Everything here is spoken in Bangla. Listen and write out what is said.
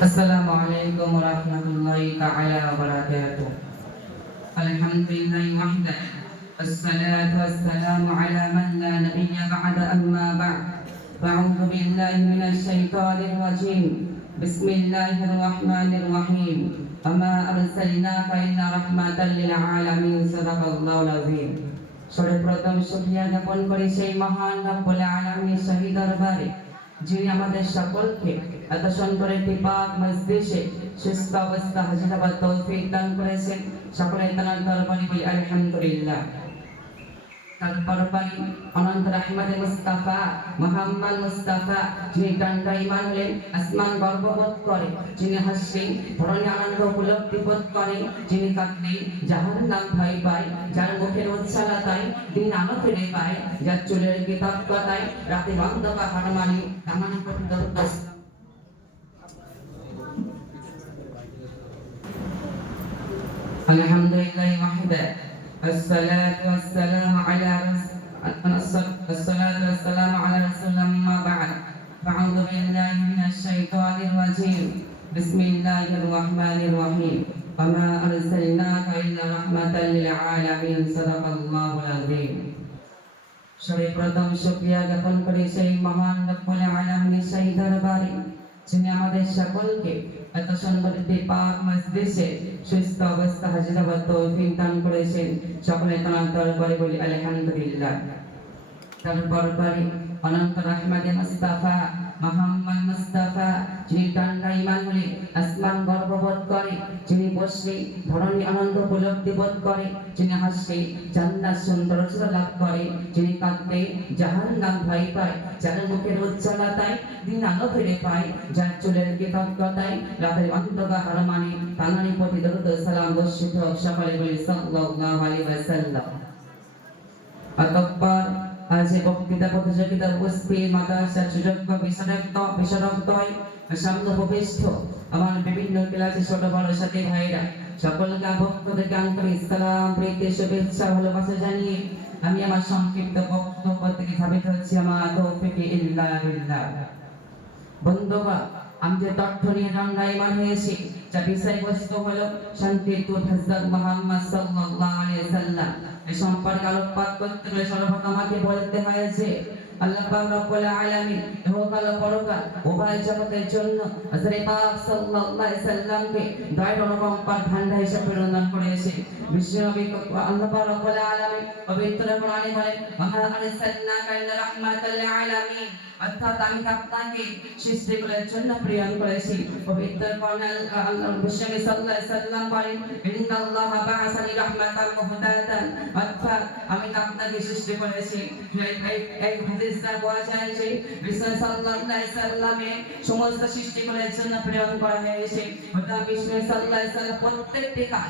السلام عليكم ورحمة الله تعالى وبركاته الحمد لله وحده الصلاة والسلام على من لا نبي بعد أما بعد فأعوذ بالله من الشيطان الرجيم بسم الله الرحمن الرحيم وما أرسلناك إلا رحمة للعالمين صدق الله العظيم সর্বপ্রথম শুকরিয়া জ্ঞাপন করি সেই মহান রব্বুল আলামিন শহীদ দরবারে যিনি আমাদের সকলকে সুন্দর একটি পাক মজলিসে সুস্থ অবস্থা হাজিরাবাদ তৌফিক দান করেছেন। সকলে তার বলি আলহামদুলিল্লাহ। তারপর পারি অনন্ত রহমতে মুস্তাফা মোহাম্মদ মুস্তাফা যিনি ডান্ডা ইমান হলেন আসমান গর্ববোধ করে যিনি হাসলেন ধরনে আনন্দ উপলব্ধি বোধ করে যিনি কাঁদলেন যাহার নাম ভয় পায় যার মুখের উচ্ছালতায় দিন আলো ফিরে পায় যার চুলের কৃতজ্ঞতায় রাতে অন্ধকার হারমানি তামানি কোটি দরুদ আসসালাম الحمد لله وحده الصلاة والسلام على الرجيم بسم الله الرحمن الرحيم وما أرسلناك إلا رحمة للعالمين صدق الله العظيم সর্বপ্রথম শুকরিয়া জ্ঞাপন করি সেই মহান রব্বুল আলামিনের সেই দরবারে যিনি আমাদের সকলকে এত সুন্দর একটি পাক মজলিসে সুস্থ অবস্থা হাজির হবার তৌফিক দান করেছেন সকলে তার দরবারে বলি আলহামদুলিল্লাহ তারপর পরে অনন্ত রহমতে মুস্তাফা আসমান গর্ববোধ করে, যিনি বসলে ধরণী আনন্দ উপলব্ধি বোধ করে, যিনি হাসলে জান্নাত সৌন্দর্য লাভ করে, যিনি কাঁদলে জাহান নাম ভয় পায় যার মুখের উজ্জ্বলতায় দিন আলো ফিরে পায়, যার চুলের কৃতজ্ঞতায় রাতের অন্ধকার হারমানে তানানি প্রতি দরুদ সালাম বর্ষিত হোক। সকলে বলি সাল্লাল্লাহু আলাইহি ওয়াসাল্লাম অতঃপর আজ বক্তৃতা প্রতিযোগিতা উপস্থিত মাদ্রাসার সুযোগ্য বিশারদ বিশারদয় সামনে উপবিষ্ট আমার বিভিন্ন ক্লাসে ছোট বড় সাথী ভাইরা সকলকে ভক্ত থেকে আন্তরিক সালাম, প্রীতি, শুভেচ্ছা, ভালোবাসা জানিয়ে আমি আমার সংক্ষিপ্ত বক্তব্য থেকে ধাবিত হচ্ছি। আমার তৌফিকে ইল্লা বিল্লাহ। বন্ধুগণ, আমি যে তথ্য নিয়ে দণ্ডায়মান হয়েছি, যা বিষয়বস্তু হলো শান্তির দূত হযরত মুহাম্মদ সাল্লাল্লাহু আলাইহি সাল্লাম এই সম্পর্কে আলোকপাত করতে সর্বপ্রথম আমাকে বলতে হয় যে আল্লাহ পাক রব্বুল আলামিন ইহকাল পরকাল উভয় জগতের জন্য হযরত পাক সাল্লাল্লাহু আলাইহি সাল্লামকে দয়ার অনুকম্পার ভান্ডার হিসেবে প্রেরণ করেছে বিশ্বনবী আল্লাহ রব্বুল আলামিন পবিত্র কোরআনে বলেন মহা আরসালনাকা রাহমাতাল লিল আলামিন অর্থাৎ আমি আপনাকে সৃষ্টি করার জন্য প্রেরণ করেছি পবিত্র কোরআন আল্লাহ বিশ্বনবী সাল্লাল্লাহু আলাইহি সাল্লাম বলেন ইন্নাল্লাহা বা'আসানি আপনাকে সৃষ্টি করেছি জন্য প্রেরণ করা হয়েছে। প্রত্যেকটি কাজ